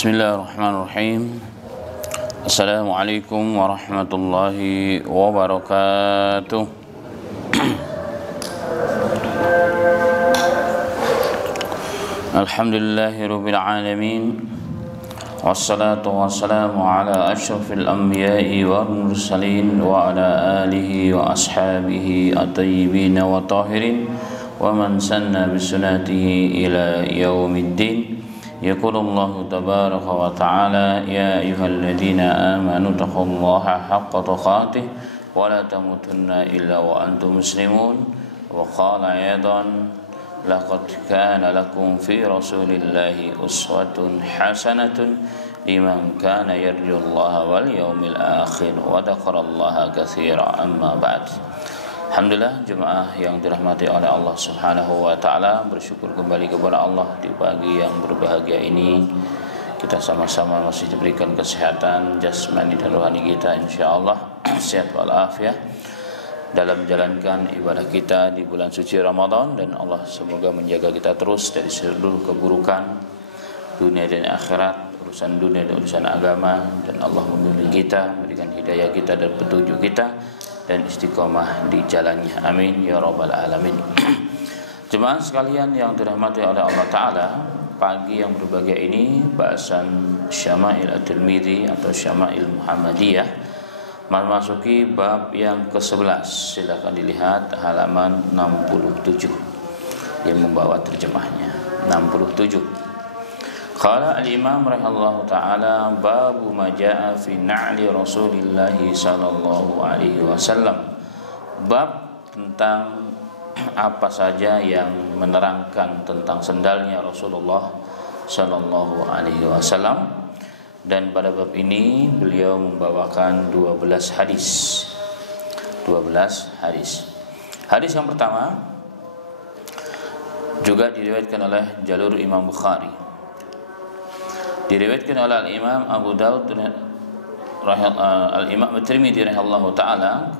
Bismillahirrahmanirrahim. Assalamualaikum warahmatullahi wabarakatuh. Alhamdulillahirabbil alamin. Wassalatu wassalamu ala asyrafil anbiya'i wal mursalin wa ala alihi wa ashabihi at-tayyibin wa tahirin wa man sanna bisunatihi ila yaumiddin. Yaqulullahu tabaraka wa ta'ala ya ayyuhalladzina amanu taqullaha haqqa tuqatih wa la tamutunna illa wa antum muslimun. Wa qala aidan laqad kana lakum fi rasulillahi uswatun hasanatun liman kana yarjullaha wal yawmil akhir wa dzakarallaha katsira. Amma ba'd. Alhamdulillah, jemaah yang dirahmati oleh Allah Subhanahu wa taala, bersyukur kembali kepada Allah di pagi yang berbahagia ini. Kita sama-sama masih diberikan kesehatan jasmani dan rohani kita, insyaallah sehat walafiat dalam menjalankan ibadah kita di bulan suci Ramadan, dan Allah semoga menjaga kita terus dari seluruh keburukan dunia dan akhirat, urusan dunia dan urusan agama, dan Allah membimbing kita, memberikan hidayah kita dan petunjuk kita dan istiqomah di jalannya. Amin ya rabbal alamin. Jemaah sekalian yang dirahmati oleh Allah Ta'ala, pagi yang berbahagia ini bahasan Syama'il At-Tirmidzi atau Syama'il Muhammadiyah memasuki bab yang ke-11. Silakan dilihat halaman 67 yang membawa terjemahnya. 67. Qala al-imam rahimahullahu ta'ala babu ma jaa fi na'li Rasulillah sallallahu alaihi wasallam. Bab tentang apa saja yang menerangkan tentang sendalnya Rasulullah sallallahu alaihi wasallam. Dan pada bab ini beliau membawakan 12 hadis. 12 hadis. Hadis yang pertama juga diriwayatkan oleh jalur Imam Bukhari. Diriwayatkan oleh al-Imam Abu Daud, al-Imam At-Tirmidzi rahimahullahu taala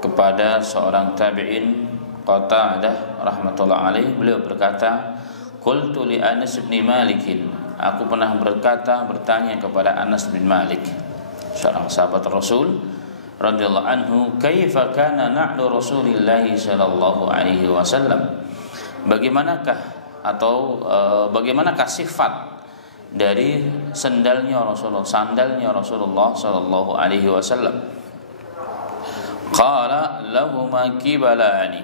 kepada seorang tabi'in Qatadah rahmatullah alaih. Beliau berkata, qultu li Anas bin Malik, aku pernah bertanya kepada Anas bin Malik, seorang sahabat Rasul radhiyallahu anhu, kaifa kana na'lu Rasulillah sallallahu alaihi wasallam, bagaimanakah sifat dari sandalnya Rasulullah sallallahu alaihi wasallam. Qala lahuma kibalani,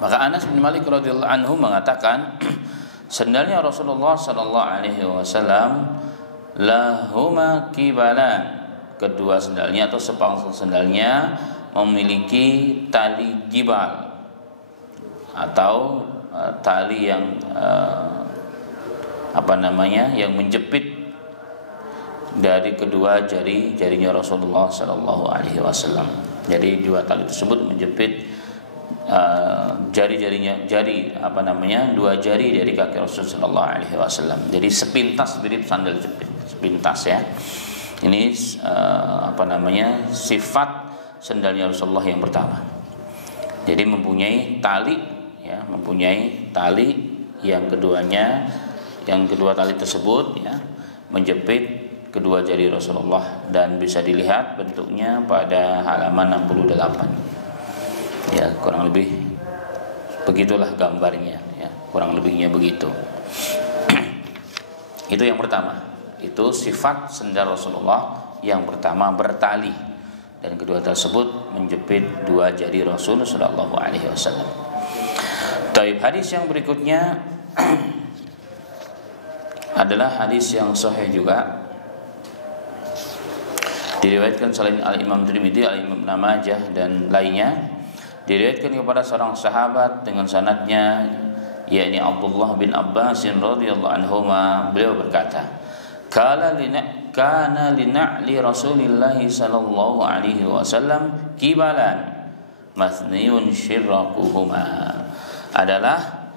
maka Anas bin Malik radhiyallahu anhu mengatakan, sandalnya Rasulullah sallallahu alaihi wasallam lahuma kibalan, kedua sandalnya atau sepasang sandalnya memiliki tali jibal atau tali yang yang menjepit dari kedua jarinya Rasulullah sallallahu alaihi wasallam. Jadi dua tali tersebut menjepit dua jari dari kaki Rasul sallallahu alaihi wasallam. Jadi sepintas mirip sandal jepit, sepintas ya. Ini sifat sandalnya Rasulullah yang pertama. Jadi mempunyai tali yang kedua tali tersebut ya menjepit kedua jari Rasulullah, dan bisa dilihat bentuknya pada halaman 68. Ya, kurang lebih begitulah gambarnya ya, kurang lebihnya begitu. Itu yang pertama. Itu sifat sandal Rasulullah yang pertama, bertali, dan kedua tersebut menjepit dua jari Rasul sallallahu alaihi wasallam. Taib, hadis yang berikutnya adalah hadis yang sahih juga, diriwayatkan selain al-Imam Tirmidzi, al-Imam Ibnu Majah dan lainnya. Diriwayatkan kepada seorang sahabat dengan sanadnya, yakni Abdullah bin Abbas radhiyallahu anhuma. Beliau berkata, kana lina'li Rasulillah sallallahu alaihi wasallam kibalan mathniyun syirraquhuma. Adalah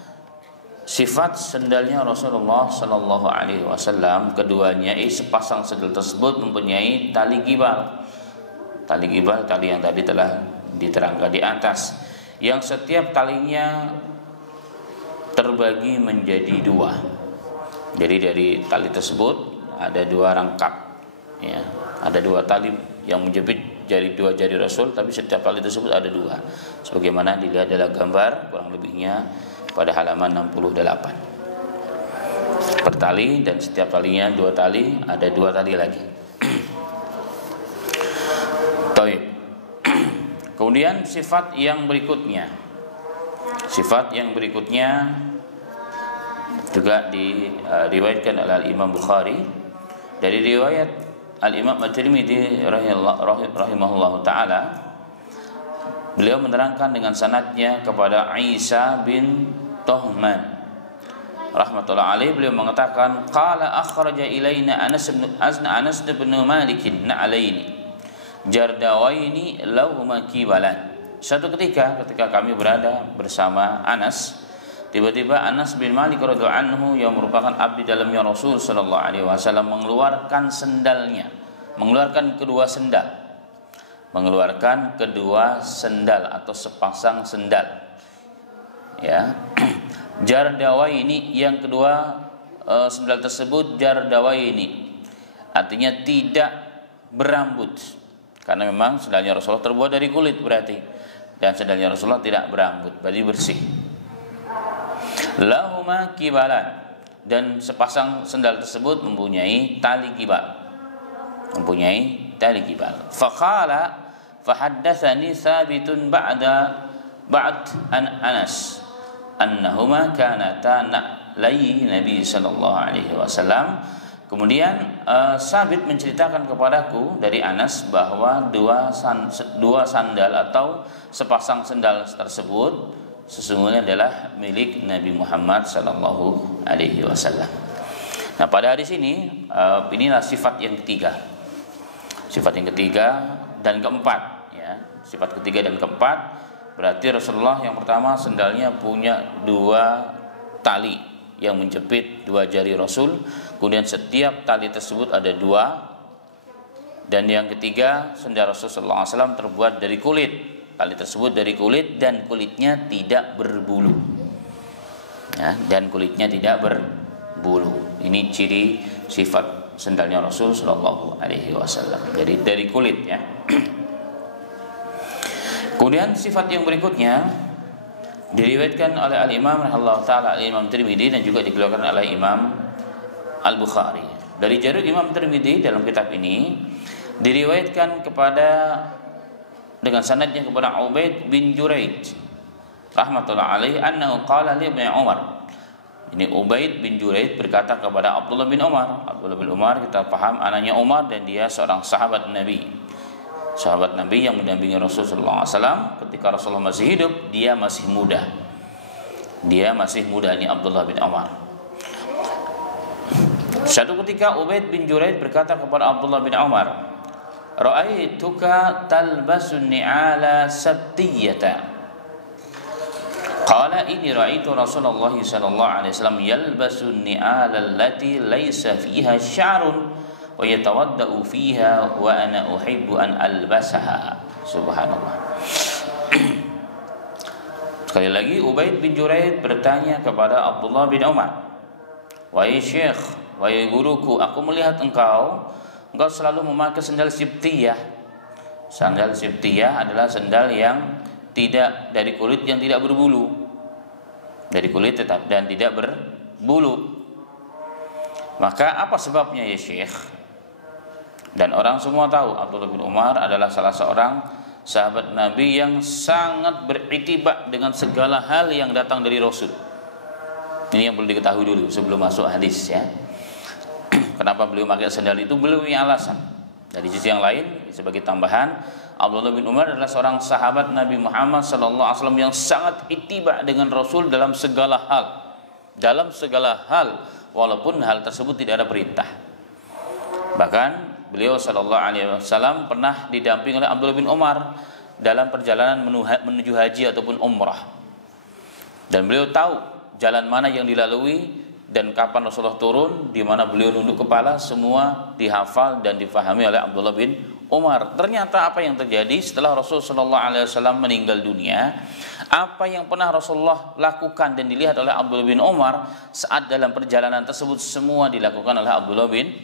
sifat sandalnya Rasulullah sallallahu alaihi wasallam, keduanya sepasang sandal tersebut mempunyai tali gibal. Tali gibal, tali yang tadi telah diterangkan di atas, yang setiap talinya terbagi menjadi dua. Jadi dari tali tersebut ada 2 rangkap, ya, ada 2 tali yang menjepit dua jari Rasul, tapi setiap tali tersebut ada 2. Sebagaimana dilihat dalam gambar kurang lebihnya pada halaman 68. Per tali, dan setiap talinya 2 tali, ada 2 tali lagi. Baik. Kemudian sifat yang berikutnya. Sifat yang berikutnya juga diriwayatkan oleh Al-Imam Bukhari dari riwayat Al-Imam At-Tirmidzi rahimahullahu taala. Beliau menerangkan dengan sanadnya kepada Isa bin Tuhman rahmatullah alaihi. Beliau mengatakan, qala akhraja ilaina Anas bin Malik na'alaini jardawaini lahuma kibalan. Suatu ketika kami berada bersama Anas, tiba-tiba Anas bin Malik radhiyallahu anhu yang merupakan abdi dalamnya Rasul sallallahu alaihi wasallam mengeluarkan sendalnya, mengeluarkan kedua sendal atau sepasang sendal. Ya. Jardawaini, yang kedua sendal tersebut jardawaini, artinya tidak berambut. Karena memang sendalnya Rasulullah terbuat dari kulit berarti, dan sendalnya Rasulullah tidak berambut, berarti bersih. Lahuma kibalan, dan sepasang sendal tersebut mempunyai tali kibal. Faqala fahaddatsani Tsabitun ba'd an Anas annahuma kanata na'lai Nabi sallallahu alaihi wasallam. Kemudian Tsabit menceritakan kepadaku dari Anas bahwa dua sandal atau sepasang sendal tersebut sesungguhnya adalah milik Nabi Muhammad sallallahu alaihi wasallam. Nah, pada hadis ini inilah sifat yang ketiga. Sifat yang ketiga dan keempat, ya. Sifat ketiga dan keempat berarti Rasulullah yang pertama sendalnya punya 2 tali yang menjepit 2 jari Rasul. Kemudian setiap tali tersebut ada 2. Dan yang ketiga, sendal Rasulullah SAW terbuat dari kulit. Tali tersebut dari kulit dan kulitnya tidak berbulu. Ya, dan kulitnya tidak berbulu. Ini ciri sifat sendalnya Rasul Sallallahu Alaihi Wasallam. Jadi dari kulit, ya. Kemudian sifat yang berikutnya diriwayatkan oleh Al-Imam rahimahullah taala, Al-Imam Tirmidzi, dan juga dikeluarkan oleh Imam Al-Bukhari. Dari jalur Imam Tirmidzi dalam kitab ini diriwayatkan dengan sanadnya kepada Ubaid bin Juraij rahmatullah alaihi annahu qala li Ibnu Umar. Ini Ubaid bin Juraij berkata kepada Abdullah bin Umar. Abdullah bin Umar kita paham anaknya Umar, dan dia seorang sahabat Nabi. Sahabat Nabi yang mendampingi Rasulullah SAW ketika Rasulullah masih hidup. Dia masih muda. Ini Abdullah bin Umar. Suatu ketika Ubaid bin Juraij berkata kepada Abdullah bin Umar, "Ra'aituka talbasun ni'ala sabtiyata." Qala inni ra'aitu Rasulullah sallallahu alaihi wasallam yalbasun ni'ala allati laysa fiha sya'run wa yatawaddau fiha wa ana uhibbu an albasaha. Subhanallah. Sekali lagi Ubaid bin Juraij bertanya kepada Abdullah bin Umar, "Wahai Syekh, wahai guruku, aku melihat engkau selalu memakai sendal sibtiyah." Sandal sibtiyah adalah sendal yang tidak dari kulit, yang tidak berbulu. Dari kulit tetap dan tidak berbulu. Maka apa sebabnya ya Syekh? Dan orang semua tahu Abdullah bin Umar adalah salah seorang sahabat Nabi yang sangat beriktibar dengan segala hal yang datang dari Rasul. Ini yang perlu diketahui dulu sebelum masuk hadis, ya. Kenapa beliau pakai sandal itu? Beliau punya alasan. Dari sisi yang lain, sebagai tambahan, Abdullah bin Umar adalah seorang sahabat Nabi Muhammad SAW yang sangat ittiba dengan Rasul dalam segala hal, walaupun hal tersebut tidak ada perintah. Bahkan beliau SAW pernah didampingi oleh Abdullah bin Umar dalam perjalanan menuju haji ataupun umrah, dan beliau tahu jalan mana yang dilalui dan kapan Rasulullah turun, di mana beliau nunduk kepala, semua dihafal dan difahami oleh Abdullah bin Umar. Ternyata apa yang terjadi setelah Rasulullah SAW meninggal dunia, apa yang pernah Rasulullah lakukan dan dilihat oleh Abdullah bin Umar saat dalam perjalanan tersebut semua dilakukan oleh Abdullah bin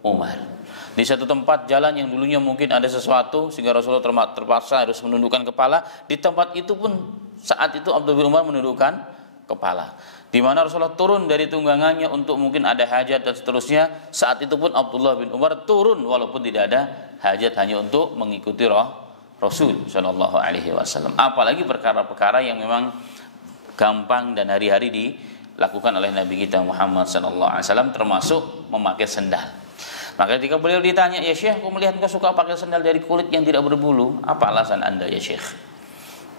Umar. Di satu tempat jalan yang dulunya mungkin ada sesuatu sehingga Rasulullah terpaksa harus menundukkan kepala, di tempat itu pun saat itu Abdullah bin Umar menundukkan kepala. Di mana Rasulullah turun dari tunggangannya untuk mungkin ada hajat dan seterusnya, saat itu pun Abdullah bin Umar turun walaupun tidak ada hajat, hanya untuk mengikuti Rasul Shallallahu Alaihi Wasallam. Apalagi perkara-perkara yang memang gampang dan hari-hari dilakukan oleh Nabi kita Muhammad Shallallahu Alaihi Wasallam, termasuk memakai sendal. Maka ketika beliau ditanya, ya Syekh, aku melihat engkau suka pakai sendal dari kulit yang tidak berbulu, apa alasan anda ya Syekh?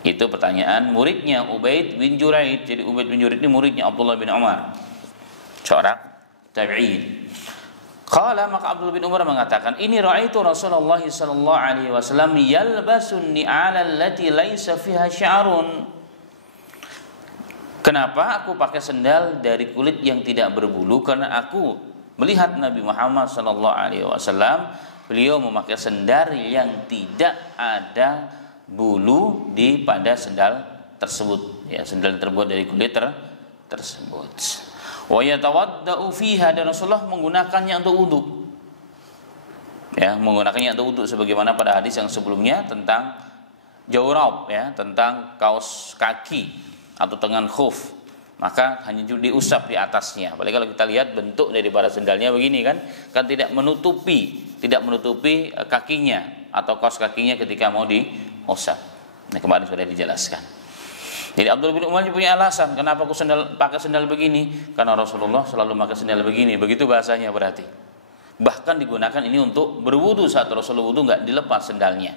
Itu pertanyaan muridnya Ubaid bin Juraid. Jadi Ubaid bin Juraid ini muridnya Abdullah bin Umar, seorang tabi'in. Qala, maka Abdullah bin Umar mengatakan, ini ra'aitu Rasulullah sallallahu alaihi wasallam yalbasun ni'ala allati laisa fiha sya'run. Kenapa aku pakai sendal dari kulit yang tidak berbulu? Karena aku melihat Nabi Muhammad sallallahu alaihi wasallam, beliau memakai sendal yang tidak ada bulu pada sendal tersebut, ya, sendal terbuat dari kulit tersebut. Wa yatawaddau fiha, dan Rasulullah menggunakannya untuk wudu. Ya, menggunakannya untuk wudu sebagaimana pada hadis yang sebelumnya tentang jawrab, ya, tentang kaos kaki atau dengan khuf, maka hanya diusap di atasnya. Apalagi kalau kita lihat bentuk daripada sendalnya begini kan tidak menutupi kakinya atau kaos kakinya ketika mau diusap. Nah, kemarin sudah dijelaskan. Jadi Abdullah bin Umar punya alasan kenapa aku pakai sendal begini, karena Rasulullah selalu pakai sendal begini, begitu bahasanya berarti. Bahkan digunakan ini untuk berwudu, saat Rasulullah wudu enggak dilepas sendalnya.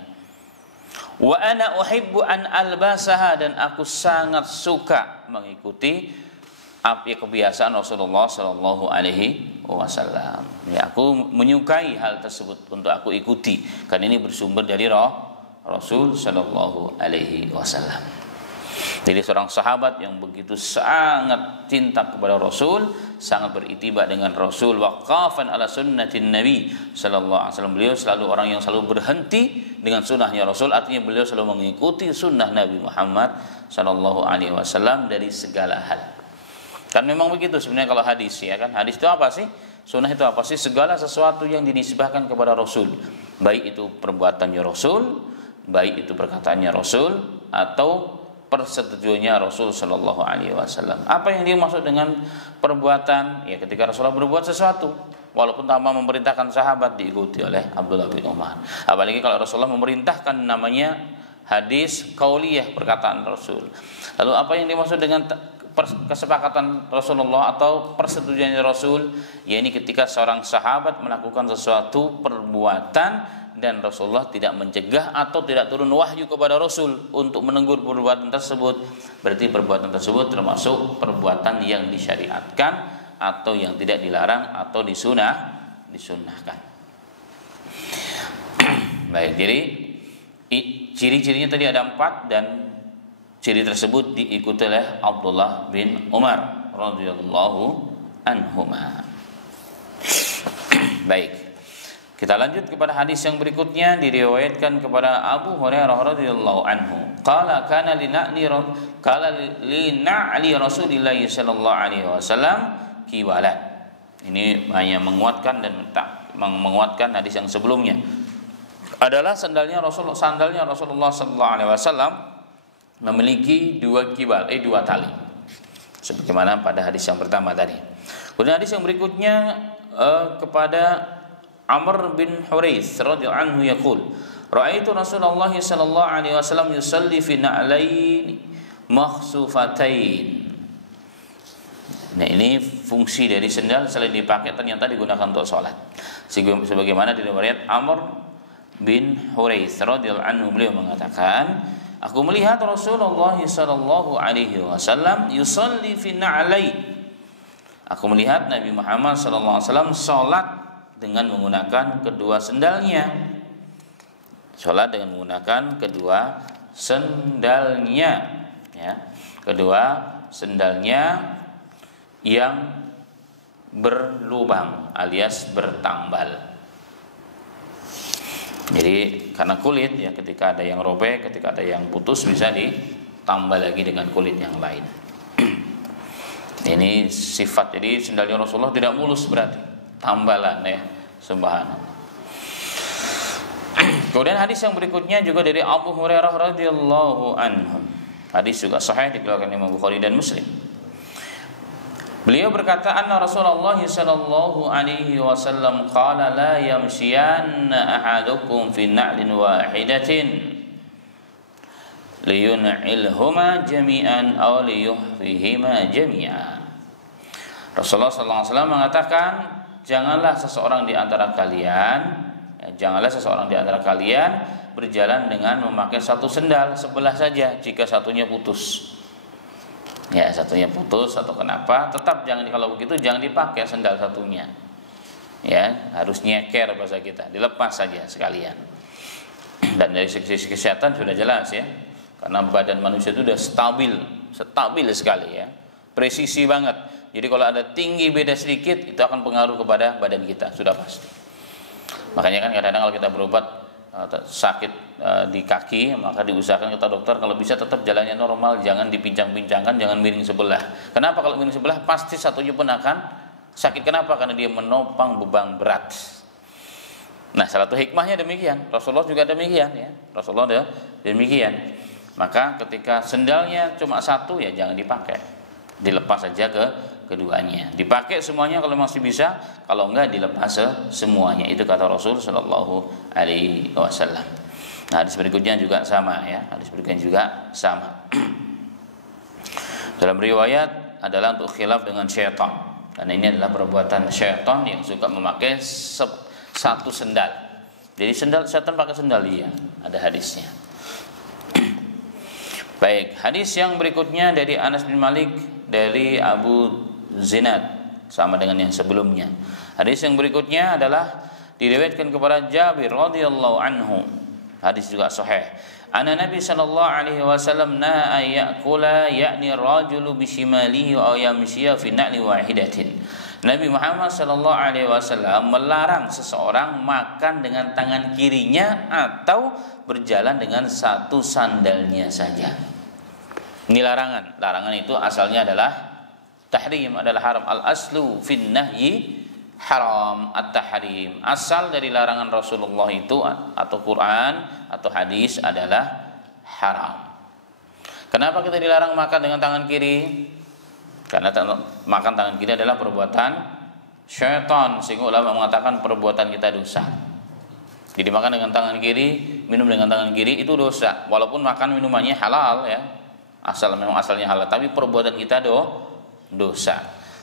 Wa ana uhibbu an albasaha, dan aku sangat suka mengikuti kebiasaan Rasulullah sallallahu alaihi wasallam. Ya, aku menyukai hal tersebut untuk aku ikuti karena ini bersumber dari Rasul sallallahu alaihi wasallam. Jadi seorang sahabat yang begitu sangat cinta kepada Rasul, sangat beritiba dengan Rasul, waqafan ala sunnatin Nabi sallallahu alaihi wasallam. Beliau selalu orang yang selalu berhenti dengan sunnahnya Rasul, artinya beliau selalu mengikuti sunnah Nabi Muhammad sallallahu alaihi wasallam dari segala hal. Kan memang begitu sebenarnya kalau hadis, ya kan? Hadis itu apa sih? Sunnah itu apa sih? Segala sesuatu yang dinisbahkan kepada Rasul, baik itu perbuatannya Rasul, baik itu perkataannya Rasul, atau persetujuannya Rasul Shallallahu Alaihi Wasallam. Apa yang dimaksud dengan perbuatan? Ya, ketika Rasulullah berbuat sesuatu, walaupun tanpa memerintahkan sahabat, diikuti oleh Abdullah bin Umar. Apalagi kalau Rasulullah memerintahkan, namanya hadis qauliyah, perkataan Rasul. Lalu apa yang dimaksud dengan kesepakatan Rasulullah atau persetujuannya Rasul? Ya, ini ketika seorang sahabat melakukan sesuatu perbuatan dan Rasulullah tidak mencegah atau tidak turun wahyu kepada Rasul untuk menegur perbuatan tersebut, berarti perbuatan tersebut termasuk perbuatan yang disyariatkan atau yang tidak dilarang atau disunnahkan. Baik, jadi ciri-cirinya tadi ada 4 dan ciri tersebut diikuti oleh Abdullah bin Umar radhiyallahu anhuma. Baik. Kita lanjut kepada hadis yang berikutnya, diriwayatkan kepada Abu Hurairah radhiyallahu anhu. Qala kana li na'li Rasulillah sallallahu alaihi wasallam kiwalan. Ini hanya menguatkan hadis yang sebelumnya. Adalah sandalnya Rasulullah sallallahu alaihi wasallam memiliki 2 kibal, 2 tali. Sebagaimana pada hadis yang pertama tadi. Kemudian hadis yang berikutnya kepada Amr bin Hurais radhiyallahu anhu yaqul, ra'aitu Rasulullah sallallahu alaihi wasallam yusalli fi na'lain makhsufatain. Nah, ini fungsi dari sendal selain dipakai ternyata digunakan untuk salat. Sebagaimana di riwayat Amr bin Hurais radhiyallahu anhu, beliau mengatakan, aku melihat Rasulullah sallallahu alaihi wasallam yusalli fi na'lain. Aku melihat Nabi Muhammad sallallahu alaihi wasallam salat dengan menggunakan kedua sendalnya. Salat dengan menggunakan kedua sendalnya, ya. Kedua sendalnya yang berlubang alias bertambal. Jadi karena kulit ya, ketika ada yang robek, ketika ada yang putus, bisa ditambah lagi dengan kulit yang lain. Ini sifat, jadi sendalnya Rasulullah tidak mulus berarti, tambalan ya, subhanallah. Kemudian hadis yang berikutnya juga dari Abu Hurairah radhiyallahu anhu. Hadis juga sahih, dikeluarkan Imam Bukhari dan Muslim. Beliau berkata, anna Rasulullah sallallahu alaihi wasallam qala la yamshiyanna ahadukum fi na'lin wahidatin liyun'ilhuma jami'an aw liyuhfihima jami'an. Rasulullah sallallahu alaihi wasallam mengatakan, janganlah seseorang di antara kalian berjalan dengan memakai satu sendal sebelah saja jika satunya putus. Ya, satunya putus atau kenapa, tetap jangan, kalau begitu jangan dipakai sendal satunya. Ya, harus nyeker bahasa kita, dilepas saja sekalian. Dan dari sisi kesehatan sudah jelas ya. Karena badan manusia itu sudah stabil sekali ya. Presisi banget. Jadi kalau ada tinggi beda sedikit, itu akan pengaruh kepada badan kita, sudah pasti. Makanya kan kadang-kadang kalau kita berobat sakit di kaki, maka diusahakan kata dokter kalau bisa tetap jalannya normal, jangan dipincang-pincangkan, jangan miring sebelah. Kenapa? Kalau miring sebelah pasti satunya pun akan sakit. Kenapa? Karena dia menopang beban berat. Nah, salah satu hikmahnya demikian. Rasulullah juga demikian ya. Rasulullah demikian. Maka ketika sendalnya cuma satu, ya jangan dipakai, dilepas saja keduanya. Dipakai semuanya kalau masih bisa, kalau enggak dilepas semuanya. Itu kata Rasul sallallahu alaihi wasallam. Nah, hadis berikutnya juga sama ya. Hadis berikutnya juga sama. Dalam riwayat adalah untuk khilaf dengan syaitan. Karena ini adalah perbuatan syaitan yang suka memakai satu sendal. Jadi syaitan pakai sendal, iya, ada hadisnya. Baik, hadis yang berikutnya dari Anas bin Malik dari Abu Zinad, sama dengan yang sebelumnya. Hadis yang berikutnya adalah diriwayatkan kepada Jabir radhiyallahu anhu. Hadis juga sahih. Anna Nabi sallallahu alaihi wasallam na'a ya'kula ya'ni rajulu bishimalihi aw yamshiya fi na'li wahidatin. Nabi Muhammad sallallahu alaihi wasallam melarang seseorang makan dengan tangan kirinya atau berjalan dengan satu sandalnya saja. Ini larangan. Larangan itu asalnya adalah tahrim, adalah haram. Al-aslu fin nahyi haram at-tahrim. Asal dari larangan Rasulullah itu atau Quran atau hadis adalah haram. Kenapa kita dilarang makan dengan tangan kiri? Karena makan tangan kiri adalah perbuatan syaitan, sehingga ulama mengatakan perbuatan kita dosa. Jadi makan dengan tangan kiri, minum dengan tangan kiri itu dosa. Walaupun makan minumannya halal ya, memang asalnya halal, tapi perbuatan kita dosa.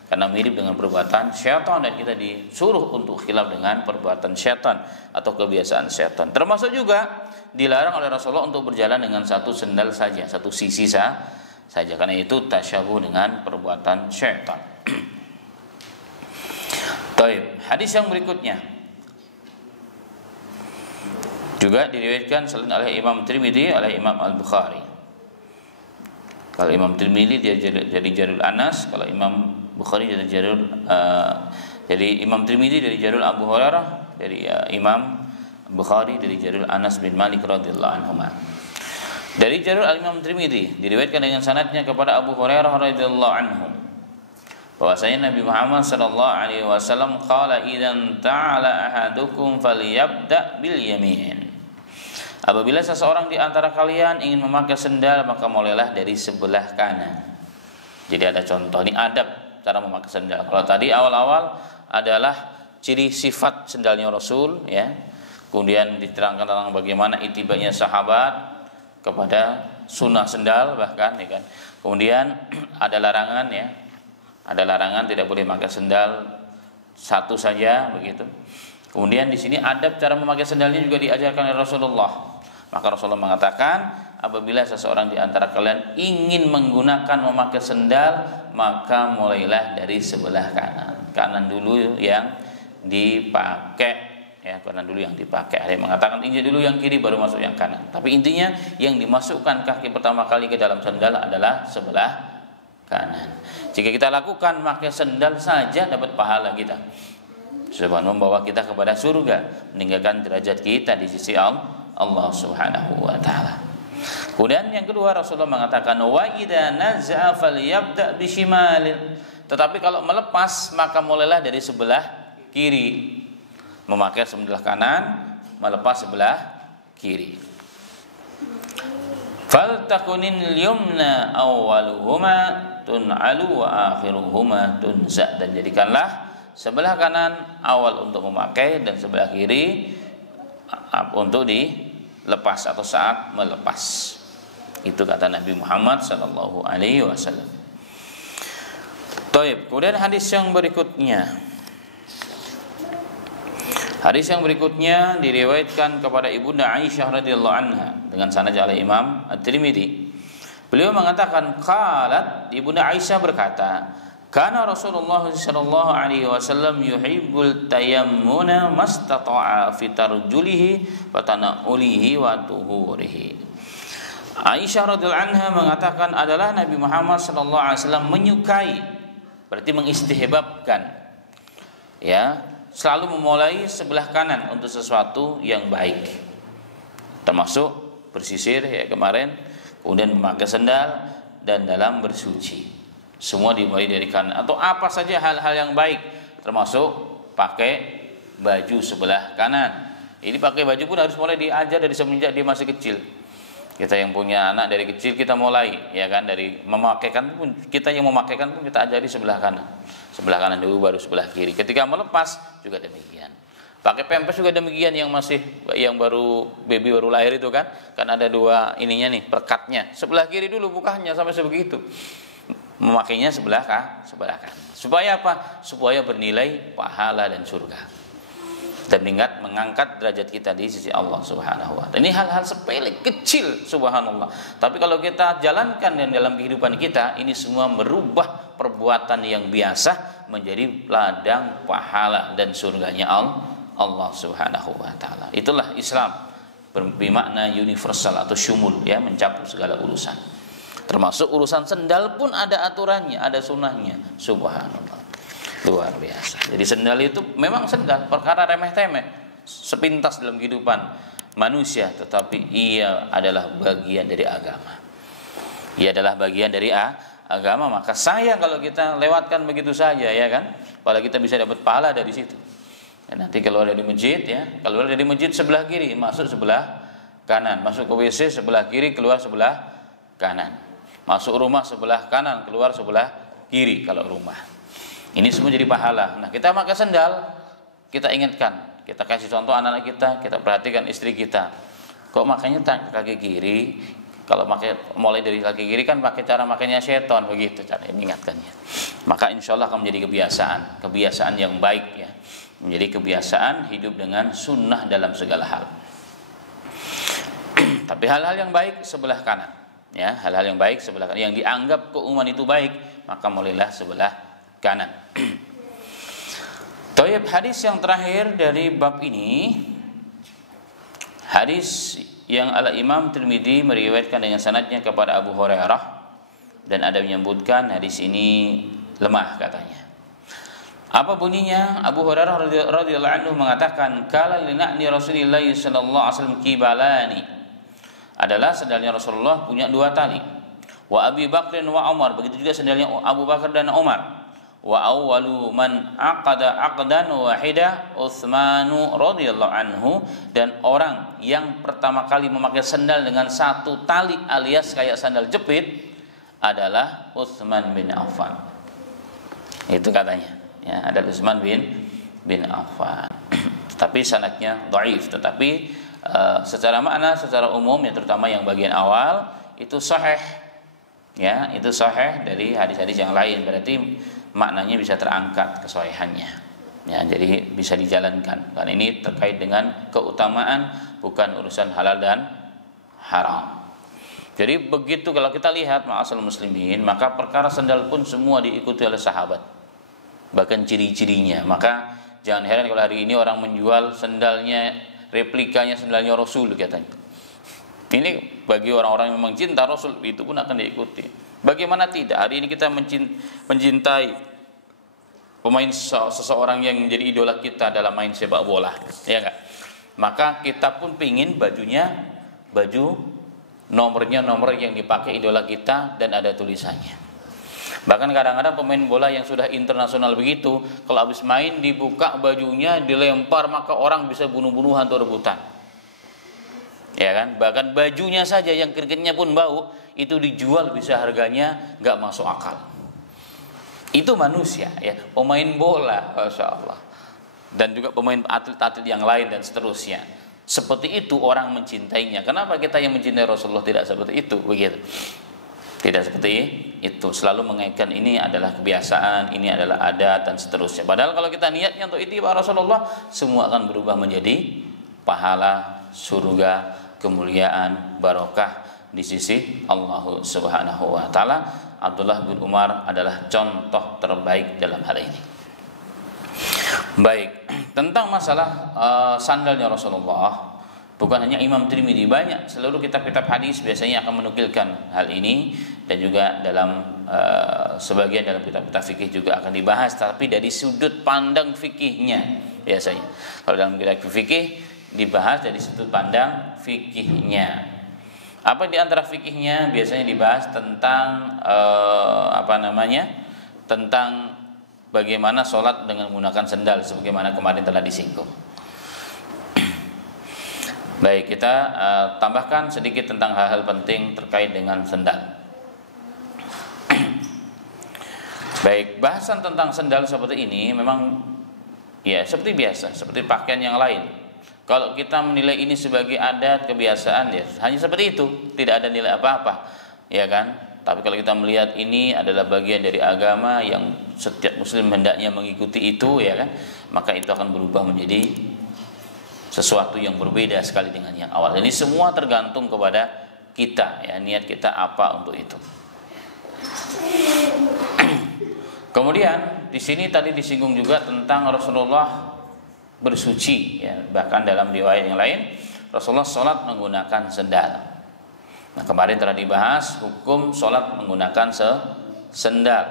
Karena mirip dengan perbuatan syaitan, dan kita disuruh untuk khilaf dengan perbuatan syaitan atau kebiasaan syaitan. Termasuk juga dilarang oleh Rasulullah untuk berjalan dengan satu sendal saja, satu sisi saja, karena itu tasyabuh dengan perbuatan syaitan. Baik, hadis yang berikutnya juga diriwayatkan selain oleh Imam Tirmidzi, oleh Imam Al-Bukhari. Kalau Imam Tirmidzi dia jadi Jarul Anas, kalau Imam Bukhari jadi Imam Tirmidzi dari Jarul Abu Hurairah, dari Imam Bukhari dari Jarul Anas bin Malik radhiyallahu anhu. Dari Jarul Al-Imam Tirmidzi diriwayatkan dengan sanadnya kepada Abu Hurairah radhiyallahu anhu bahwasanya Nabi Muhammad sallallahu alaihi wasallam qala idzan ta'ala ahadukum falyabda bil yamin. Apabila seseorang di antara kalian ingin memakai sendal, maka mulailah dari sebelah kanan. Jadi ada contoh, ini adab cara memakai sendal. Kalau tadi awal-awal adalah ciri sifat sendalnya Rasul ya. Kemudian diterangkan tentang bagaimana itibanya sahabat kepada sunnah sendal bahkan ya kan. Kemudian ada larangan ya. Ada larangan tidak boleh memakai sendal satu saja begitu. Kemudian di sini adab cara memakai sendalnya juga diajarkan oleh Rasulullah. Maka Rasulullah mengatakan, apabila seseorang di antara kalian ingin memakai sendal, maka mulailah dari sebelah kanan. Kanan dulu yang dipakai, ya, kanan dulu yang dipakai. Ada yang mengatakan injak dulu yang kiri baru masuk yang kanan. Tapi intinya yang dimasukkan kaki pertama kali ke dalam sendal adalah sebelah kanan. Jika kita lakukan pakai sendal saja dapat pahala kita. Subhanahu membawa kita kepada surga, meninggalkan derajat kita di sisi Allah Subhanahu wa taala. Kemudian yang kedua, Rasulullah mengatakan wa idza naza'a falyabda bishimalin. Tetapi kalau melepas maka mulailah dari sebelah kiri. Memakai sebelah kanan, melepas sebelah kiri. Faltakunil yumna awwaluhuma tun'alu wa akhiruhuma tunza. Dan jadikanlah sebelah kanan awal untuk memakai dan sebelah kiri untuk dilepas atau saat melepas. Itu kata Nabi Muhammad sallallahu alaihi wasallam. Baik, kemudian hadis yang berikutnya. Hadis yang berikutnya diriwayatkan kepada Ibunda Aisyah radhiyallahu anha dengan sanad oleh Imam At-Tirmidzi. Beliau mengatakan qalat, Ibunda Aisyah berkata, kana Rasulullah sallallahu alaihi wasallam yuhibbul tayammuna mastata'a fi tarjulihi wa tanaulihi wa tuhurihi. Aisyah radhiyallahu anha mengatakan adalah Nabi Muhammad sallallahu alaihi wasallam menyukai, berarti mengistihbabkan, ya, selalu memulai sebelah kanan untuk sesuatu yang baik, termasuk bersisir ya kemarin, kemudian memakai sendal dan dalam bersuci, semua dimulai dari kanan. Atau apa saja hal-hal yang baik, termasuk pakai baju sebelah kanan. Ini pakai baju pun harus mulai diajar dari semenjak dia masih kecil. Kita yang punya anak dari kecil kita mulai, ya kan, dari memakaikan pun, kita yang memakaikan pun kita ajari sebelah kanan. Sebelah kanan dulu baru sebelah kiri. Ketika melepas juga demikian. Pakai pampers juga demikian, yang baru baby baru lahir itu kan ada dua ininya nih, perkatnya. Sebelah kiri dulu bukanya sampai sebegitu. Memakainya sebelah kanan. Supaya apa? Supaya bernilai pahala dan surga. Dan mengangkat derajat kita di sisi Allah Subhanahu wa taala. Ini hal-hal sepele, kecil, subhanallah. Tapi kalau kita jalankan dan dalam kehidupan kita, ini semua merubah perbuatan yang biasa menjadi ladang pahala dan surganya Allah Subhanahu wa taala. Itulah Islam, bermakna universal atau syumul, ya, mencakup segala urusan. Termasuk urusan sendal pun ada aturannya, ada sunnahnya. Subhanallah. Luar biasa. Jadi sendal itu memang sendal, perkara remeh-temeh, sepintas dalam kehidupan manusia, tetapi ia adalah bagian dari agama. Ia adalah bagian dari agama, maka sayang kalau kita lewatkan begitu saja, ya kan? Padahal kita bisa dapat pahala dari situ. Dan nanti keluar dari masjid, ya, keluar dari masjid sebelah kiri, masuk sebelah kanan, masuk ke WC sebelah kiri, keluar sebelah kanan. Masuk rumah sebelah kanan, keluar sebelah kiri kalau rumah. Ini semua jadi pahala. Nah, kita pakai sendal, kita ingatkan, kita kasih contoh anak-anak kita perhatikan istri kita. Kok makanya kaki kiri? Kalau mulai dari kaki kiri kan pakai cara makanya setan, begitu cara mengingatkannya. Maka insya Allah akan menjadi kebiasaan yang baik, ya. Menjadi kebiasaan hidup dengan sunnah dalam segala hal. Tapi hal-hal yang baik sebelah kanan, ya, hal-hal yang baik sebelah kanan, yang dianggap keumuman itu baik, maka mulailah sebelah kanan. Taib, hadis yang terakhir dari bab ini, hadis yang Al-Imam Tirmidzi meriwayatkan dengan sanadnya kepada Abu Hurairah, dan ada menyebutkan hadis ini lemah katanya. Apa bunyinya? Abu Hurairah radhiyallahu anhu mengatakan, "Qala lina'ni Rasulillah sallallahu alaihi wasallam kibalani." Adalah sendalnya Rasulullah punya dua tali. Wa Abi Bakr wa Umar, begitu juga sendalnya Abu Bakar dan Umar. Wa awwalu man aqada aqdan wahida Utsmanu radhiyallahu anhu, dan orang yang pertama kali memakai sandal dengan satu tali alias kayak sandal jepit adalah Utsman bin Affan. Itu katanya, ya, adalah Utsman bin Affan. Tapi sanadnya dhaif, tetapi secara makna, secara umum, ya, terutama yang bagian awal itu sahih, ya, itu sahih dari hadis-hadis yang lain, berarti maknanya bisa terangkat kesahihannya, ya, jadi bisa dijalankan. Karena ini terkait dengan keutamaan, bukan urusan halal dan haram. Jadi begitu kalau kita lihat ma'asal muslimin, maka perkara sandal pun semua diikuti oleh sahabat, bahkan ciri-cirinya. Maka jangan heran kalau hari ini orang menjual sandalnya, replikanya sandalnya Rasul katanya. Ini bagi orang-orang yang memang cinta Rasul, itu pun akan diikuti. Bagaimana tidak? Hari ini kita mencintai seseorang yang menjadi idola kita dalam main sepak bola, ya enggak? Maka kita pun pingin baju nomornya nomor yang dipakai idola kita dan ada tulisannya. Bahkan kadang-kadang pemain bola yang sudah internasional begitu, kalau habis main dibuka bajunya, dilempar, maka orang bisa bunuh-bunuhan atau rebutan. Ya kan? Bahkan bajunya saja yang keringetnya pun bau, itu dijual bisa harganya nggak masuk akal. Itu manusia, ya, pemain bola, masya Allah, dan juga pemain atlet-atlet yang lain dan seterusnya. Seperti itu orang mencintainya. Kenapa kita yang mencintai Rasulullah tidak seperti itu? Begitu. Tidak seperti itu. Selalu mengaitkan ini adalah kebiasaan, ini adalah adat dan seterusnya. Padahal kalau kita niatnya untuk ittiba Rasulullah, semua akan berubah menjadi pahala, surga, kemuliaan, barokah di sisi Allah Subhanahu wa taala. Abdullah bin Umar adalah contoh terbaik dalam hal ini. Baik, tentang masalah sandalnya Rasulullah, bukan hanya Imam Tirmidzi, banyak seluruh kitab-kitab hadis biasanya akan menukilkan hal ini, dan juga dalam sebagian dalam kitab-kitab fikih juga akan dibahas, tapi dari sudut pandang fikihnya biasanya. Kalau dalam kitab fikih dibahas dari sudut pandang fikihnya. Apa di antara fikihnya biasanya dibahas tentang tentang bagaimana sholat dengan menggunakan sendal, sebagaimana kemarin telah disinggung. Baik, kita tambahkan sedikit tentang hal-hal penting terkait dengan sendal. Baik, bahasan tentang sendal seperti ini memang ya seperti biasa, seperti pakaian yang lain. Kalau kita menilai ini sebagai adat, kebiasaan, ya hanya seperti itu, tidak ada nilai apa-apa, ya kan? Tapi kalau kita melihat ini adalah bagian dari agama yang setiap muslim hendaknya mengikuti itu, ya kan? Maka itu akan berubah menjadi sesuatu yang berbeda sekali dengan yang awal. Ini semua tergantung kepada kita, ya, niat kita apa untuk itu. Kemudian di sini tadi disinggung juga tentang Rasulullah bersuci, ya, bahkan dalam riwayat yang lain Rasulullah sholat menggunakan sendal. Nah, kemarin telah dibahas hukum sholat menggunakan sendal.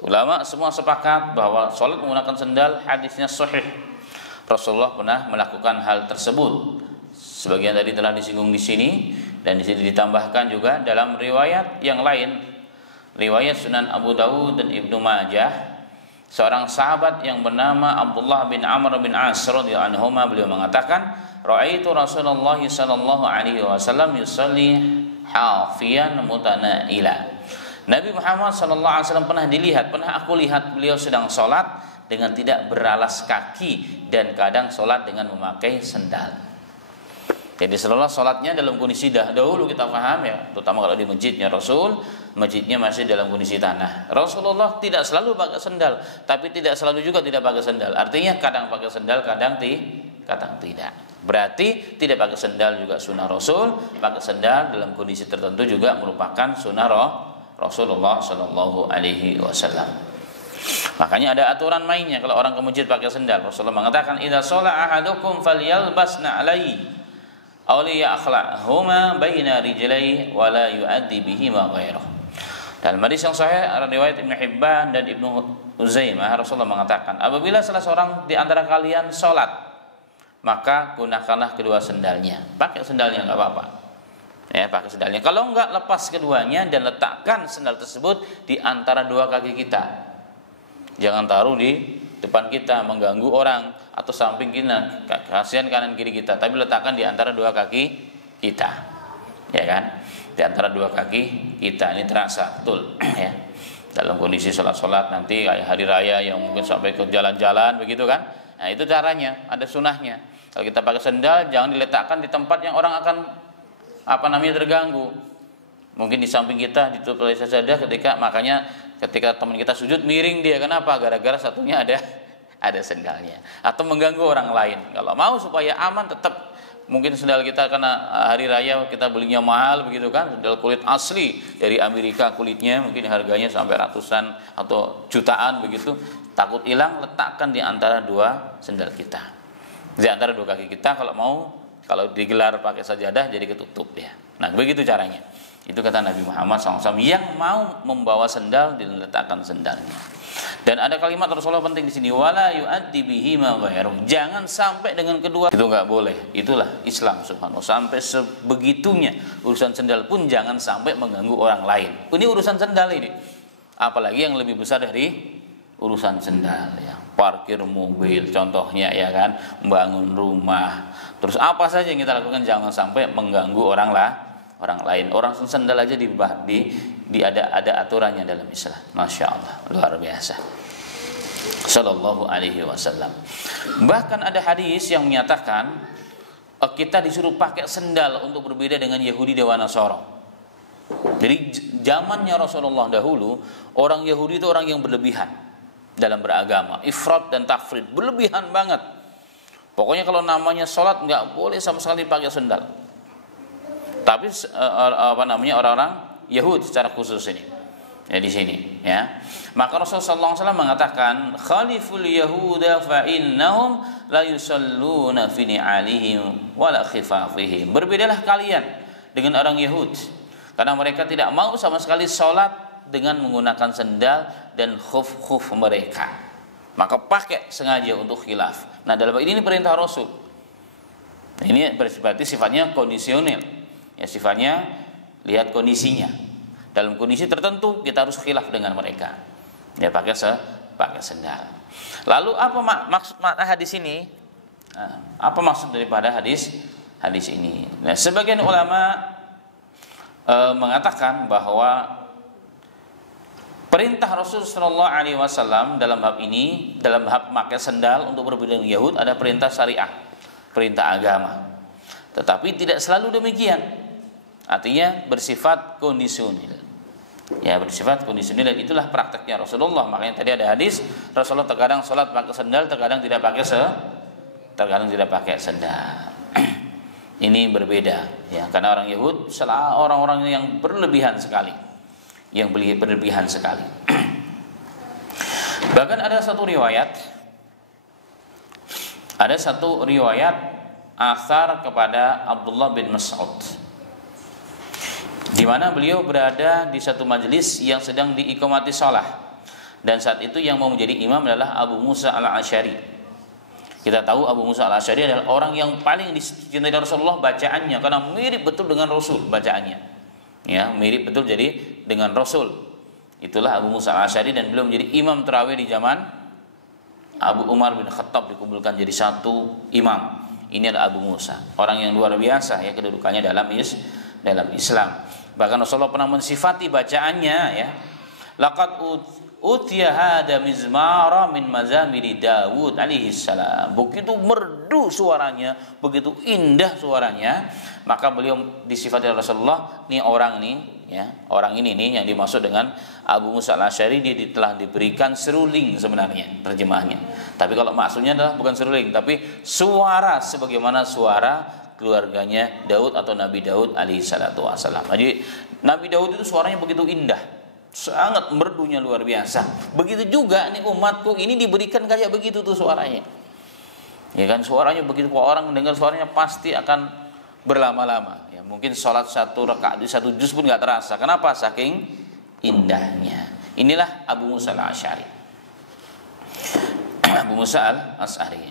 Ulama semua sepakat bahwa sholat menggunakan sendal hadisnya sahih. Rasulullah pernah melakukan hal tersebut. Sebagian tadi telah disinggung di sini, dan di sini ditambahkan juga dalam riwayat yang lain, riwayat Sunan Abu Dawud dan Ibnu Majah. Seorang sahabat yang bernama Abdullah bin Amr bin As radhiyallahu anhuma, beliau mengatakan, "Ra'aitu Rasulullah sallallahu alaihi wasallam yusalli hafiyan mutanaila." Nabi Muhammad sallallahu alaihi wasallam pernah aku lihat beliau sedang salat dengan tidak beralas kaki, dan kadang salat dengan memakai sendal. Jadi seluruh salatnya dalam kondisi dahulu kita paham, ya, terutama kalau di masjidnya Rasul, masjidnya masih dalam kondisi tanah. Rasulullah tidak selalu pakai sendal, tapi tidak selalu juga tidak pakai sendal. Artinya kadang pakai sendal, kadang tidak. Berarti tidak pakai sendal juga sunnah Rasul, pakai sendal dalam kondisi tertentu juga merupakan sunnah Rasulullah Shallallahu Alaihi Wasallam. Makanya ada aturan mainnya kalau orang ke masjid pakai sendal. Rasulullah mengatakan, "Idza shalla ahadukum falyalbasna alaihi aw liyakhla'huma baina rijlaihi wa la yu'addi bihi ma ghairuh." Dalam hadis yang sahih riwayat Ibnu Hibban dan Ibnu Uzaimah, Rasulullah mengatakan, apabila salah seorang di antara kalian sholat, maka gunakanlah kedua sendalnya. Pakai sendalnya enggak apa-apa. Ya, pakai sendalnya. Kalau enggak, lepas keduanya dan letakkan sendal tersebut di antara dua kaki kita. Jangan taruh di depan kita mengganggu orang atau samping kita, kasihan kanan kiri kita, tapi letakkan di antara dua kaki kita, ya kan? Di antara dua kaki kita. Ini terasa betul, ya. Dalam kondisi sholat nanti kayak hari raya yang mungkin sampai ke jalan-jalan begitu kan? Nah, itu caranya, ada sunahnya. Kalau kita pakai sendal, jangan diletakkan di tempat yang orang akan terganggu. Mungkin di samping kita ditutup oleh sajadah, ketika teman kita sujud miring dia, kenapa? Gara-gara satunya ada sendalnya, atau mengganggu orang lain. Kalau mau supaya aman, tetap mungkin sendal kita karena hari raya kita belinya mahal begitu kan, sendal kulit asli dari Amerika kulitnya, mungkin harganya sampai ratusan atau jutaan begitu. Takut hilang, letakkan di antara dua sendal kita, di antara dua kaki kita. Kalau digelar pakai sajadah jadi ketutup ya. Nah, begitu caranya. Itu kata Nabi Muhammad SAW, yang mau membawa sendal diletakkan sendalnya. Dan ada kalimat Rasulullah penting di sini, wala yu'addi bihi ma ghairuh. Jangan sampai dengan kedua itu nggak boleh. Itulah Islam subhanallah. Sampai sebegitunya urusan sendal pun jangan sampai mengganggu orang lain. Ini urusan sendal ini. Apalagi yang lebih besar dari urusan sendal ya. Parkir mobil contohnya ya kan, membangun rumah. Terus apa saja yang kita lakukan jangan sampai mengganggu orang lain. Orang sendal aja ada aturannya dalam Islam. Masya Allah, luar biasa. Sallallahu alaihi wasallam. Bahkan ada hadis yang menyatakan kita disuruh pakai sendal untuk berbeda dengan Yahudi dan Nasara. Jadi zamannya Rasulullah dahulu, orang Yahudi itu orang yang berlebihan dalam beragama, ifrat dan tafrid, berlebihan banget. Pokoknya kalau namanya sholat nggak boleh sama sekali pakai sendal. Tapi orang-orang Yahud secara khusus ini ya di sini ya. Maka Rasulullah SAW mengatakan khaliful yahuda fa innahum la yusalluna fi ni'alihim wala khifafihim. Berbedalah kalian dengan orang Yahud karena mereka tidak mau sama sekali sholat dengan menggunakan sendal dan khuf mereka. Maka pakai sengaja untuk khilaf. Nah, dalam ini perintah Rasul. Ini berarti sifatnya kondisional. Ya, sifatnya lihat kondisinya. Dalam kondisi tertentu kita harus khilaf dengan mereka. Ya, pakai sendal. Lalu apa maksud makna hadis ini? Apa maksud daripada hadis ini? Nah, sebagian ulama mengatakan bahwa perintah Rasulullah SAW dalam bab ini, dalam bab pakai sendal untuk berbeda dengan Yahud, ada perintah syariah, perintah agama. Tetapi tidak selalu demikian. Artinya bersifat kondisional. Ya, bersifat kondisional, dan itulah prakteknya Rasulullah. Makanya tadi ada hadis Rasulullah terkadang sholat pakai sendal, terkadang tidak pakai sendal. Ini berbeda ya, karena orang Yahud orang-orang yang berlebihan sekali. Bahkan ada satu riwayat asar kepada Abdullah bin Mas'ud, di mana beliau berada di satu majelis yang sedang diiqamati shalah, dan saat itu yang mau menjadi imam adalah Abu Musa al-Asy'ari. Kita tahu Abu Musa al-Asy'ari adalah orang yang paling dicintai Rasulullah bacaannya, karena mirip betul dengan Rasul bacaannya. Ya, mirip betul jadi dengan Rasul. Itulah Abu Musa al-Asy'ari, dan beliau menjadi imam tarawih di zaman Abu Umar bin Khattab, dikumpulkan jadi satu imam. Ini adalah Abu Musa, orang yang luar biasa ya kedudukannya dalam Islam. Bahkan Rasulullah pernah mensifati bacaannya ya. Laqad utiya hada mizmara min mazamiri Dawud alaihi salam. Begitu merdu suaranya, begitu indah suaranya, maka beliau disifati Rasulullah, nih orang ini nih yang dimaksud dengan Abu Musa al-Asy'ari, dia telah diberikan seruling sebenarnya terjemahannya. Tapi kalau maksudnya adalah bukan seruling, tapi suara sebagaimana suara keluarganya Daud atau Nabi Daud alaihi salatu wasallam. Jadi Nabi Daud itu suaranya begitu indah, sangat merdunya luar biasa. Begitu juga nih umatku ini diberikan kayak begitu tuh suaranya. Ya kan, suaranya begitu, orang mendengar suaranya pasti akan berlama-lama. Ya, mungkin sholat satu rakaat di satu juz pun nggak terasa. Kenapa? Saking indahnya. Inilah Abu Musa al-Asy'ari. Abu Musa al-Asy'ari.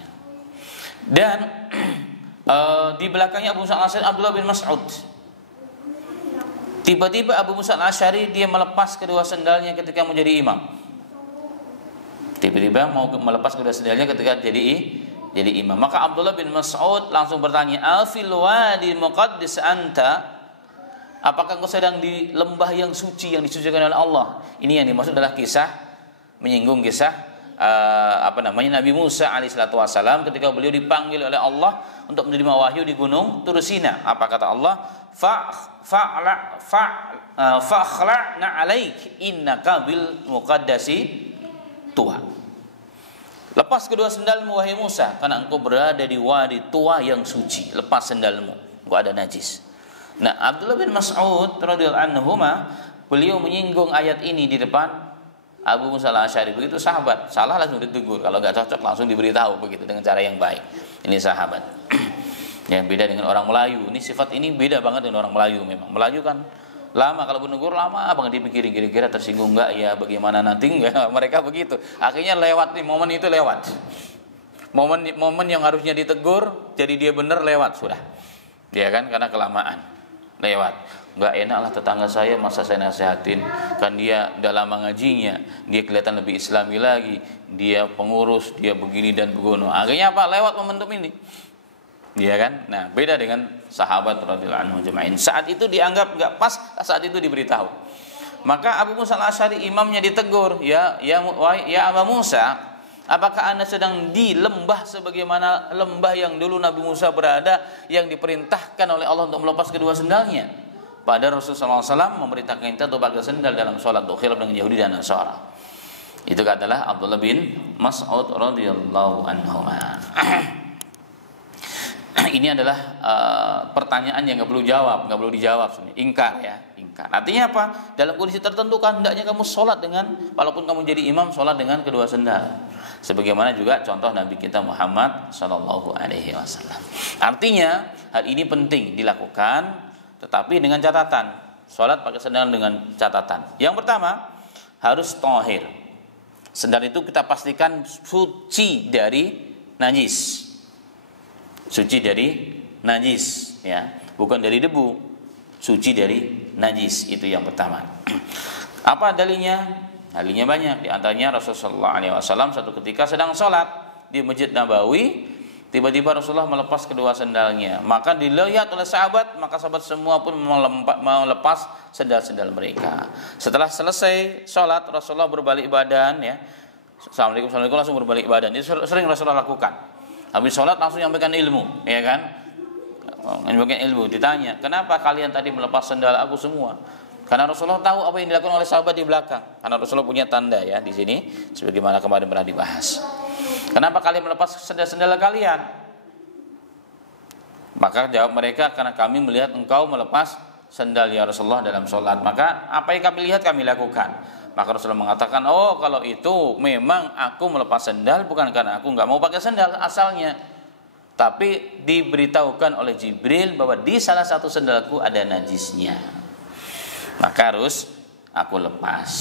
Dan di belakangnya Abu Musa al-Asy'ari Abdullah bin Mas'ud. Tiba-tiba Abu Musa al-Asy'ari dia melepas kedua sendalnya ketika menjadi imam. Tiba-tiba mau melepas kedua sendalnya ketika jadi imam. Maka Abdullah bin Mas'ud langsung bertanya, "Afil wadi muqaddis anta?" Apakah engkau sedang di lembah yang suci, yang disucikan oleh Allah? Ini yang dimaksud adalah menyinggung kisah Nabi Musa alaihissalatu wassalam ketika beliau dipanggil oleh Allah untuk menerima wahyu di gunung Tur Sina. Apa kata Allah? Fa'khla'na 'alaik innaka bil muqaddasi tuwa. Lepas kedua sendalmu wahai Musa, karena engkau berada di wadi tua yang suci. Lepas sendalmu, engkau ada najis. Nah, Abdullah bin Mas'ud radhiyallahu anhu beliau menyinggung ayat ini di depan Abu Musa al-Asy'ari. Begitu sahabat salah langsung ditegur, kalau nggak cocok langsung diberitahu begitu dengan cara yang baik. Ini sahabat. Yang beda dengan orang Melayu. Ini sifat ini beda banget dengan orang Melayu memang. Melayu kan Lama kalau menegur lama banget dipikirin, kira-kira tersinggung enggak ya, bagaimana nanti enggak. Mereka begitu. Akhirnya lewat nih, momen itu lewat. Momen yang harusnya ditegur jadi dia benar lewat sudah. Ya kan, karena kelamaan. Lewat. Enggak enak lah tetangga saya, masa saya nasihatin, kan dia udah lama ngajinya, dia kelihatan lebih islami lagi, dia pengurus, dia begini dan begono. Akhirnya apa? Lewat momentum ini. Iya kan? Nah, beda dengan sahabat radhiyallahu anhum jamain. Saat itu dianggap enggak pas, saat itu diberitahu. Maka Abu Musa al-Asy'ari imamnya ditegur, ya Abu Musa, apakah Anda sedang di lembah sebagaimana lembah yang dulu Nabi Musa berada, yang diperintahkan oleh Allah untuk melepas kedua sendalnya? Pada Rasulullah SAW memerintahkan kita untuk pakai sendal dalam sholat, untuk khilaf dengan Yahudi dan Nasara. Itu adalah Abdullah bin Mas'ud radhiyallahu anhu. Ini adalah pertanyaan yang nggak perlu dijawab sebenarnya. Ingkar ya, ingkar. Artinya apa? Dalam kondisi tertentu kan hendaknya kamu sholat dengan, walaupun kamu jadi imam, sholat dengan kedua sendal. Sebagaimana juga contoh Nabi kita Muhammad Sallallahu Alaihi Wasallam. Artinya hal ini penting dilakukan, tetapi dengan catatan. Sholat pakai sendal dengan catatan. Yang pertama harus tahir. Sendal itu kita pastikan suci dari najis. Suci dari najis, ya, bukan dari debu. Suci dari najis, itu yang pertama. Apa dalilnya? Dalilnya banyak. Di antaranya Rasulullah SAW satu ketika sedang sholat di Masjid Nabawi, tiba-tiba Rasulullah melepas kedua sendalnya. Maka dilihat oleh sahabat, maka sahabat semua pun melepas sendal-sendal mereka. Setelah selesai sholat, Rasulullah berbalik badan, ya. Assalamualaikum langsung berbalik badan. Itu sering Rasulullah lakukan. Habis sholat langsung nyampaikan ilmu, ya kan? Nyampaikan ilmu. Ditanya, kenapa kalian tadi melepas sendal aku semua? Karena Rasulullah tahu apa yang dilakukan oleh sahabat di belakang. Karena Rasulullah punya tanda ya di sini, sebagaimana kemarin pernah dibahas. Kenapa kalian melepas sendal-sendal kalian? Maka jawab mereka, karena kami melihat engkau melepas sendal ya Rasulullah dalam sholat. Maka apa yang kami lihat kami lakukan. Maka Rasulullah mengatakan, oh kalau itu memang aku melepas sendal bukan karena aku nggak mau pakai sendal asalnya, tapi diberitahukan oleh Jibril bahwa di salah satu sendalku ada najisnya, maka harus aku lepas.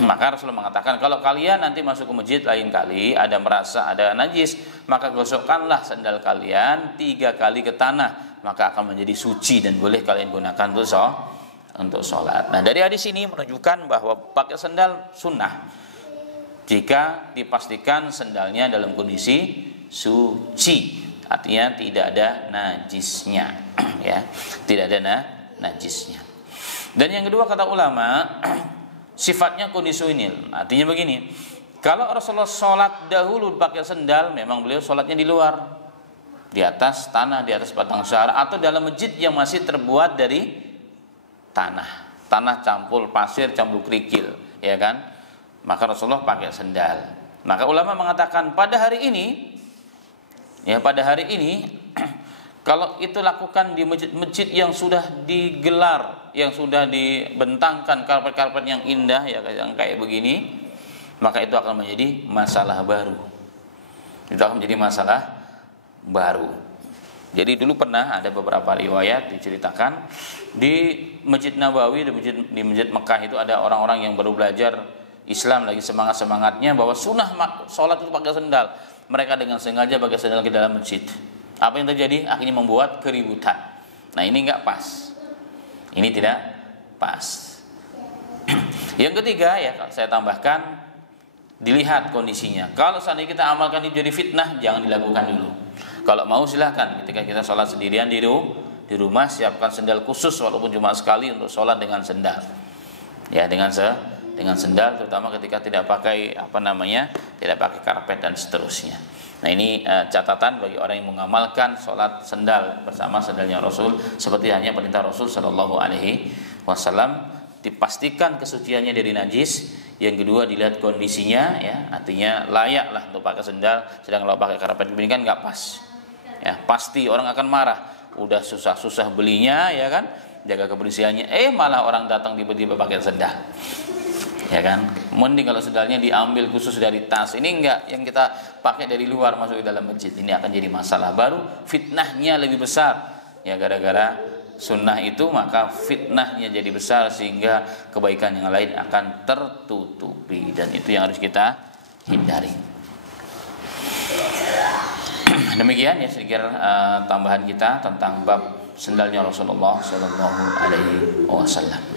Maka Rasulullah mengatakan, kalau kalian nanti masuk ke masjid lain kali ada merasa ada najis, maka gosokkanlah sendal kalian 3 kali ke tanah, maka akan menjadi suci dan boleh kalian gunakan untuk sholat. Nah, dari hadis ini menunjukkan bahwa pakai sendal sunnah jika dipastikan sendalnya dalam kondisi suci, artinya tidak ada najisnya, ya, tidak ada najisnya. Dan yang kedua kata ulama, sifatnya kondisional. Artinya begini, kalau Rasulullah sholat dahulu pakai sendal, memang beliau sholatnya di luar, di atas tanah, di atas batang syara, atau dalam masjid yang masih terbuat dari tanah campur pasir, campur kerikil, ya kan? Maka Rasulullah pakai sendal. Maka ulama mengatakan pada hari ini kalau itu lakukan di masjid-masjid yang sudah digelar, yang sudah dibentangkan karpet-karpet yang indah, ya, yang kayak begini, maka itu akan menjadi masalah baru. Itu akan menjadi masalah baru. Jadi dulu pernah ada beberapa riwayat diceritakan di Masjid Nabawi, di Masjid Mekah itu ada orang-orang yang baru belajar Islam lagi semangat-semangatnya bahwa sunnah sholat itu pakai sendal. Mereka dengan sengaja pakai sendal ke dalam masjid. Apa yang terjadi? Akhirnya membuat keributan. Nah, ini enggak pas. Ini tidak pas. Yang ketiga, ya saya tambahkan, dilihat kondisinya. Kalau seandainya kita amalkan itu jadi fitnah, jangan dilakukan dulu. Kalau mau silahkan, ketika kita sholat sendirian di rumah, siapkan sendal khusus walaupun cuma sekali untuk sholat dengan sendal. Ya, dengan sendal, terutama ketika tidak pakai tidak pakai karpet dan seterusnya. Nah, ini catatan bagi orang yang mengamalkan sholat sendal bersama sendalnya Rasul, seperti hanya perintah Rasul Shallallahu Alaihi Wasallam. Dipastikan kesuciannya dari najis. Yang kedua dilihat kondisinya, ya, artinya layaklah untuk pakai sendal. Sedang kalau pakai karpet begini kan nggak pas. Ya, pasti orang akan marah. Udah susah-susah belinya, ya kan, jaga kebersihannya, malah orang datang tiba-tiba pakai sendal, ya kan. Mending kalau sendalnya diambil khusus dari tas. Ini enggak, yang kita pakai dari luar masuk ke dalam masjid. Ini akan jadi masalah baru, fitnahnya lebih besar, ya, gara-gara sunnah itu, maka fitnahnya jadi besar sehingga kebaikan yang lain akan tertutupi, dan itu yang harus kita hindari. Demikian ya sedikit tambahan kita tentang bab sendalnya Rasulullah Sallallahu Alaihi Wasallam.